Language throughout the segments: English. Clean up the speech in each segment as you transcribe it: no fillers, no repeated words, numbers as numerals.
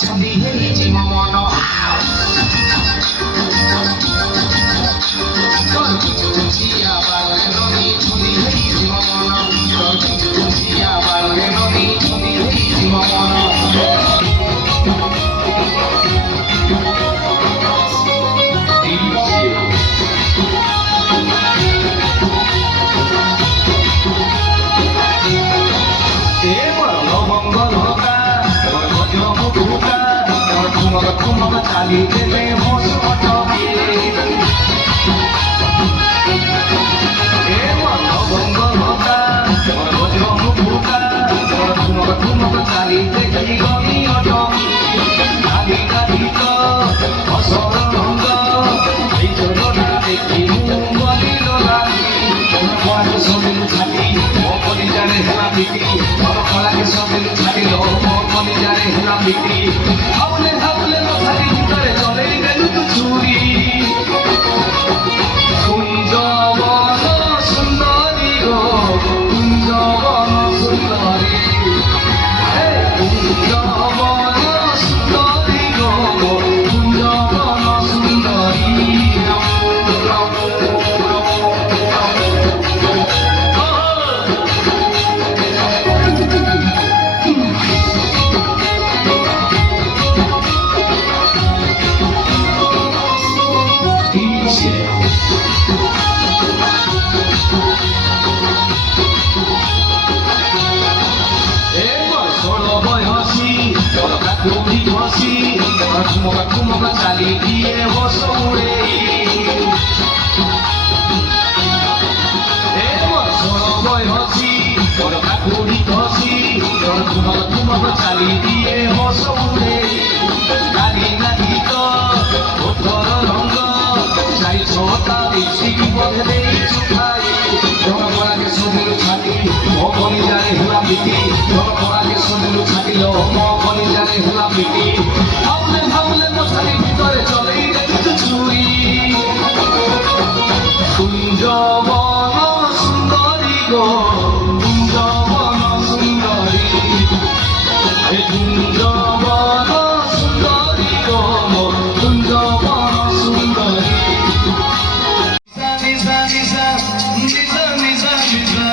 ଛନ୍ଦି ହେଇଛି ମୋ ମନ ଝିଆ ବାଳରେ ରହି ଛନ୍ଦି ହେଇଛି ମୋ ମନ ଝିଆ ବାଳରେ ରହି ଛନ୍ଦି ହେଇଛି ମୋ ମନ Kumag tali dele mos otoki ewa bongo hota bojo muka kumag tali dele goni otoki tali tali to osoro rongo ei jodona dekhi boli lolani কোন সবিল ছাটি ও বলি জানে হেলা বিক্রি বড় কলাকে সবিল ছাটি লো ও বলি জানে হেলা বিক্রি হাবলে হাবলে মাথার ভিতরে চলে গেল তো চুরি কুঞ্জবন সুন্দরী গো কুঞ্জবন সুন্দরী কুঞ্জবন সুন্দরী গো কুঞ্জবন সুন্দরী Kundi hosi, kumoga tali diye hoso mure. Ewa solo boy hosi, kundi hosi, kumoga tali diye hoso mure. Tali nahi to, otoro rongo, jai chota desi ki bodhe dei chukai. Jona pora ke sobilu chati, mo boni jane hula biti. Jona pora ke sobilu chati lo, mo boni jane hula biti. Havle havle mothari bhitore cholei dekhi churi. Kunjabana sundari go, kunjabana sundari. Hey kunjabana sundari go, kunjabana sundari. Nisa nisa nisa nisa nisa.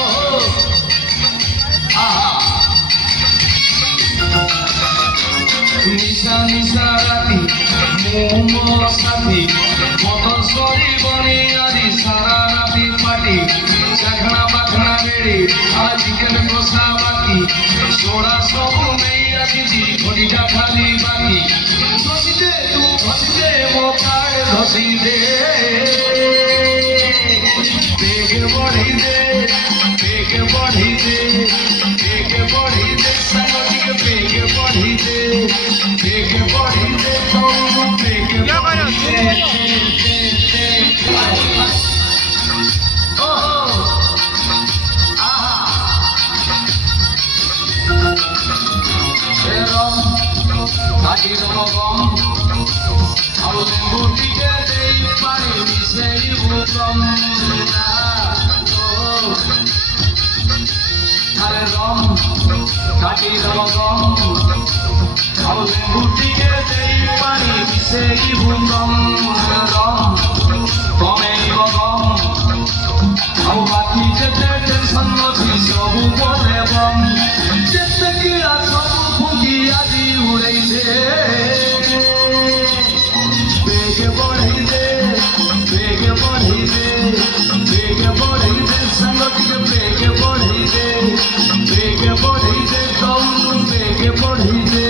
Oh ah. Nisa nisa rati mumo sati motor sori boni adi sara rati party chakna bakna bedi aaj chicken kosa baki soda sobu nei asiji khodiga khali baki dhosite tu dhosite mo kar dhosite bege bodi de bege bodi de bege bodi de sangotik bege bodi de bege bodi de to bege bodi de Hati romogom, alu lembu tiga dei pani misei bukom na. Hare rom, hati romogom, alu lembu tiga dei pani misei bukom rom. Komei bogom, alu baki jete tension noti sobu bole bom. Jete kira sobu phuki adi urei de. Bege bodi de, bege bodi de, bege bodi de, sangotik bege bodi de, bege bodi de, tom bege bodi de.